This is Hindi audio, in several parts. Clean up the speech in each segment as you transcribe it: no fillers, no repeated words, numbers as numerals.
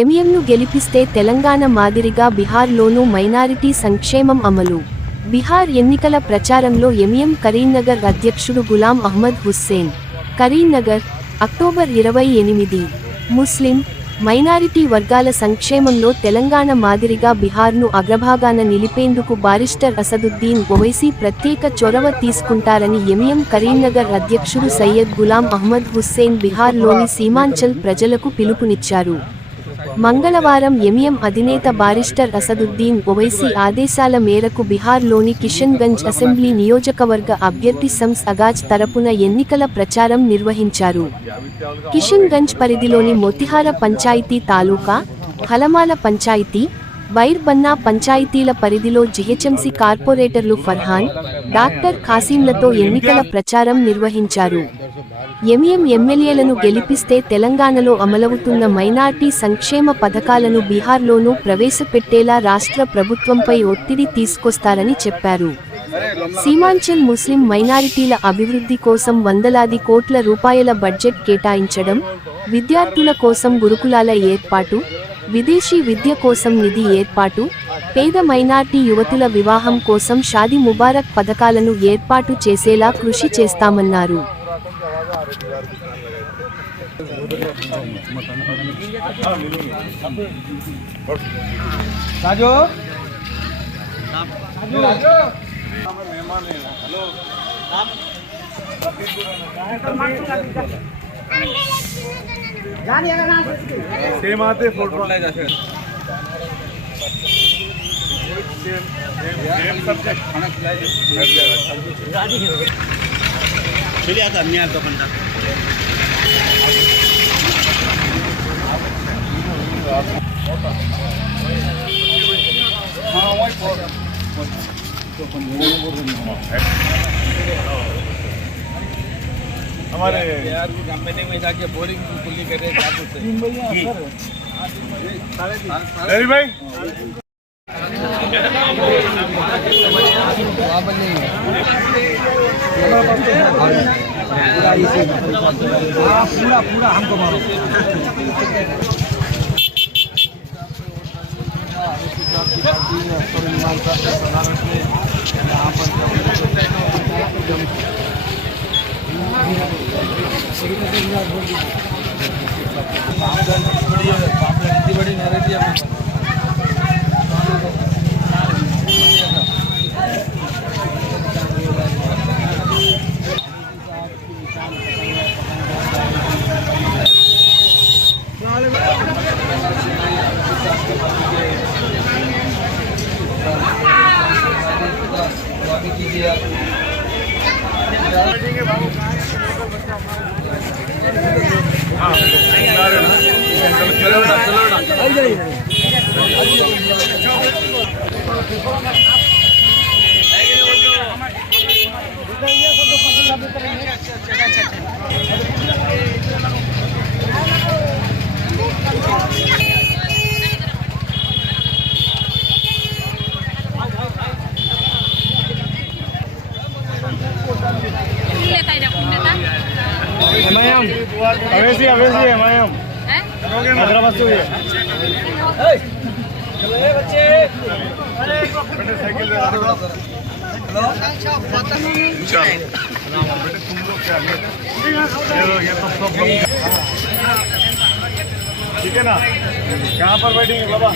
ఎంఎంను గెలిపిస్తే తెలంగాణ మాదిరిగా బిహార్లోనూ మైనారిటీ సంక్షేమం అమలు. బిహార్ ఎన్నికల ప్రచారంలో ఎంఎం కరీంనగర్ అధ్యక్షుడు గులాం అహ్మద్ హుస్సేన్. కరీంనగర్, అక్టోబర్ 28. ముస్లిం, మైనారిటీ వర్గాల సంక్షేమంలో తెలంగాణ మాదిరిగా బిహార్ను అగ్రభాగాన నిలిపేందుకు బారిస్టర్ అసదుద్దీన్ ఓవైసీ ప్రత్యేక చొరవ తీసుకుంటారని ఎంఎం కరీంనగర్ అధ్యక్షుడు సయ్యద్ గులాం అహ్మద్ హుస్సేన్ బిహార్లోని సీమాంచల్ ప్రజలకు పిలుపునిచ్చారు. మంగళవారం ఎంఎం అధినేత బారిస్టర్ అసదుద్దీన్ ఓవైసీ ఆదేశాల మేరకు బిహార్లోని కిషన్గంజ్ అసెంబ్లీ నియోజకవర్గ అభ్యర్థి శంస్ అగాజ్ తరపున ఎన్నికల ప్రచారం నిర్వహించారు. కిషన్గంజ్ పరిధిలోని మోతిహార పంచాయతీ తాలూకా, హలమాల పంచాయతీ, బైర్బన్నా పంచాయతీల పరిధిలో జిహెచ్ఎంసీ కార్పొరేటర్లు ఫర్హాన్, డాక్టర్ ఖాసీంలతో ఎన్నికల ప్రచారం నిర్వహించారు. ఎంఎం ఎమ్మెల్యేలను గెలిపిస్తే తెలంగాణలో అమలవుతున్న మైనార్టీ సంక్షేమ పథకాలను బీహార్లోనూ ప్రవేశపెట్టేలా రాష్ట్ర ప్రభుత్వంపై ఒత్తిడి తీసుకొస్తారని చెప్పారు. సీమాంచల్ ముస్లిం మైనారిటీల అభివృద్ధి కోసం వందలాది కోట్ల రూపాయల బడ్జెట్ కేటాయించడం, విద్యార్థుల కోసం గురుకులాల ఏర్పాటు, విదేశీ విద్య కోసం నిధి ఏర్పాటు, పేద మైనార్టీ యువతుల వివాహం కోసం షాదీ ముబారక్ పథకాలను ఏర్పాటు చేసేలా కృషి చేస్తామన్నారు. सेम आते फोटो हमारे यार कंपनी में जाके बोरिंग खुली करे भाई पूरा हमको मारो बड़ी अवेसी है मैम अगर बस हुई चलो ये बच्चे बेटे साइकिल दे हेलो बेटे तुम लोग क्या ये तो सब ठीक है ना कहाँ पर बैठेंगे बाबा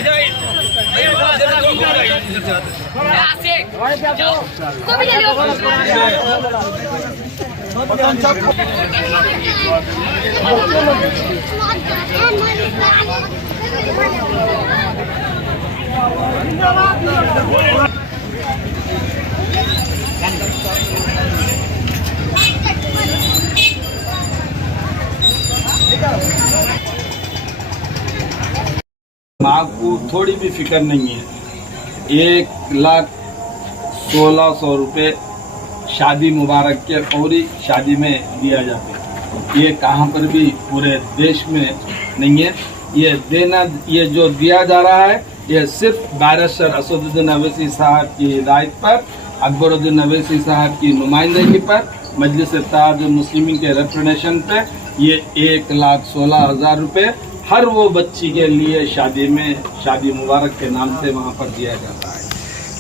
आपको थोड़ी भी फिक्र नहीं है। 1,16,100 रुपये शादी मुबारक के फौरी शादी में दिया जाता है। ये कहाँ पर भी पूरे देश में नहीं है। ये जो दिया जा रहा है ये सिर्फ बैरिस्टर असदुद्दीन अवैसी साहब की हिदायत पर, अकबरुद्दीन अवैसी साहब की नुमाइंदगी पर, मजलिस इत्तेहाद मुस्लिमीन के रिप्रेजेंटेशन पे ये 1,16,000 रुपये हर वो बच्ची के लिए शादी में शादी मुबारक के नाम से वहाँ पर दिया जाता है।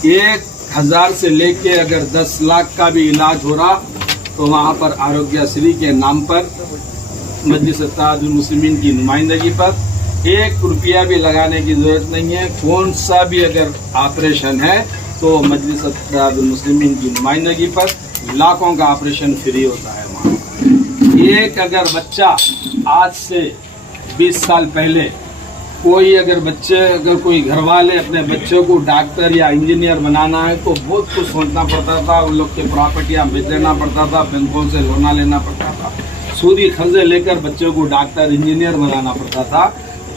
1,000 से लेके अगर 10 लाख का भी इलाज हो रहा तो वहाँ पर आरोग्यश्री के नाम पर मजलिस इत्तेहादुल मुस्लिमीन की नुमाइंदगी पर 1 रुपया भी लगाने की जरूरत नहीं है। कौन सा भी अगर ऑपरेशन है तो मजलिस इत्तेहादुल मुस्लिमीन की नुमाइंदगी पर लाखों का ऑपरेशन फ्री होता है वहाँ पर। एक अगर बच्चा आज से 20 साल पहले अगर कोई घर वाले अपने बच्चों को डॉक्टर या इंजीनियर बनाना है तो बहुत कुछ सोचना पड़ता था, उन लोग के प्रॉपर्टियाँ बेच देना पड़ता था, बैंकों से लोना लेना पड़ता था, सूदी कर्जे लेकर बच्चों को डॉक्टर इंजीनियर बनाना पड़ता था।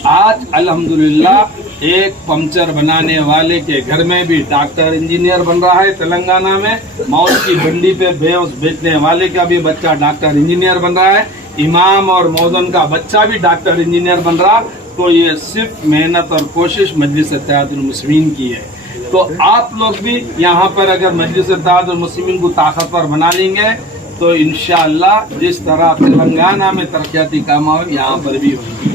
आज अल्हम्दुलिल्लाह एक पंचर बनाने वाले के घर में भी डॉक्टर इंजीनियर बन रहा है। तेलंगाना में मौत की बंडी पे बेहोश बेचने वाले का भी बच्चा डॉक्टर इंजीनियर बन रहा है। इमाम और मौजन का बच्चा भी डॉक्टर इंजीनियर बन रहा। तो ये सिर्फ मेहनत और कोशिश मजलिस इत्तेहादुल मुस्लिमीन की है। तो आप लोग भी यहाँ पर अगर मजलिस इत्तेहादुल मुस्लिमीन को ताकतवर बना लेंगे तो इंशाअल्लाह जिस तरह तेलंगाना में तरक्याती काम हो यहाँ पर भी होंगे।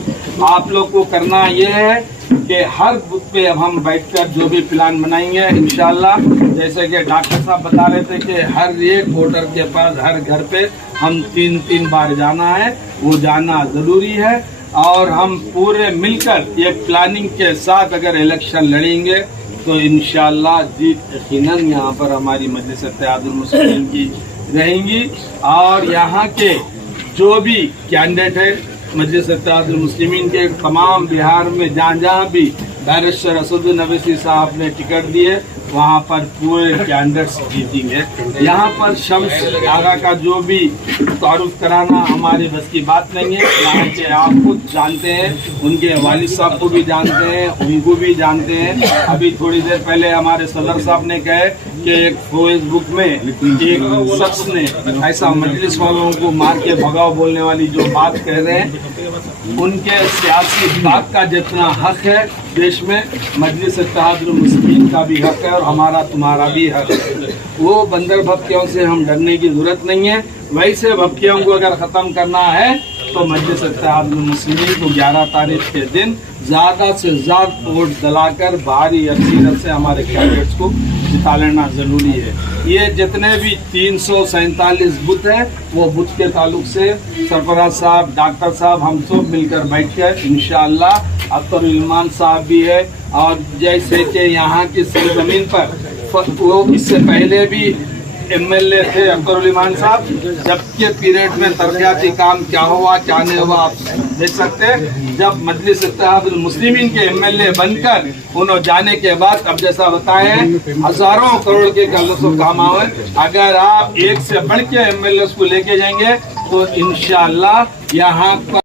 आप लोग को करना यह है कि हर बूथ पे अब हम बैठकर जो भी प्लान बनाएंगे इंशाअल्लाह, जैसे कि डॉक्टर साहब बता रहे थे कि हर एक वोटर के पास हर घर पे हम 3-3 बार जाना है, वो जाना ज़रूरी है। और हम पूरे मिलकर एक प्लानिंग के साथ अगर इलेक्शन लड़ेंगे तो इंशाअल्लाह जीत यकीनन यहाँ पर हमारी मजलिस इत्तेहादुल मुस्लिमीन की रहेंगी। और यहाँ के जो भी कैंडिडेट है मजलिस इत्तेहादुल मुस्लिमीन के तमाम बिहार में जहाँ भी बैरिस्टर असदुद्दीन अवैसी साहब ने टिकट दिए वहाँ पर पूरे कैंडिडेट्स जीतेंगे। यहाँ पर शम्स आगा का जो भी तारुफ कराना हमारे बस की बात नहीं है। यहाँ के आप खुद जानते हैं, उनके वालिद साहब को भी जानते हैं, उनको भी जानते हैं। अभी थोड़ी देर पहले हमारे सदर साहब ने कहे कि एक फेसबुक में एक शख्स ने ऐसा मजलिस वालों को मार के भगाओ बोलने वाली जो बात कह रहे हैं, उनके सियासी बात का जितना हक है देश में मजलिस इत्तेहादुल मुस्लिमीन का भी हक है और हमारा तुम्हारा भी हक है। वो बंदर भपकियों से हम डरने की जरूरत नहीं है। वैसे भपकियों को अगर ख़त्म करना है तो मजलिस इत्तेहादुल मुस्लिमीन को 11 तारीख के दिन ज़्यादा से ज़्यादा वोट दिलाकर भारी अक्सरियत से हमारे कैंडिडेट्स को जिता लेना ज़रूरी है। ये जितने भी 347 बुथ है वो बुथ के ताल्लुक से सरफराज साहब, डॉक्टर साहब, हम सब मिलकर बैठ कर इंशाअल्लाह अख्तर इल्मान साहब भी है और जैसे कि यहाँ की सरजमीन पर वो इससे पहले भी MLA थे अख्तर इल्मान साहब, जबकि पीरियड में तरक्याती काम क्या हुआ क्या नहीं हुआ आप देख सकते हैं। जब मजलिस इत्तेहादुल मुस्लिमीन के MLA बनकर उन्होंने जाने के बाद अब जैसा बताए हजारों करोड़ के गलतों काम हुए। अगर आप एक से बढ़ के MLA को लेके जाएंगे तो इंशाअल्लाह यहाँ पर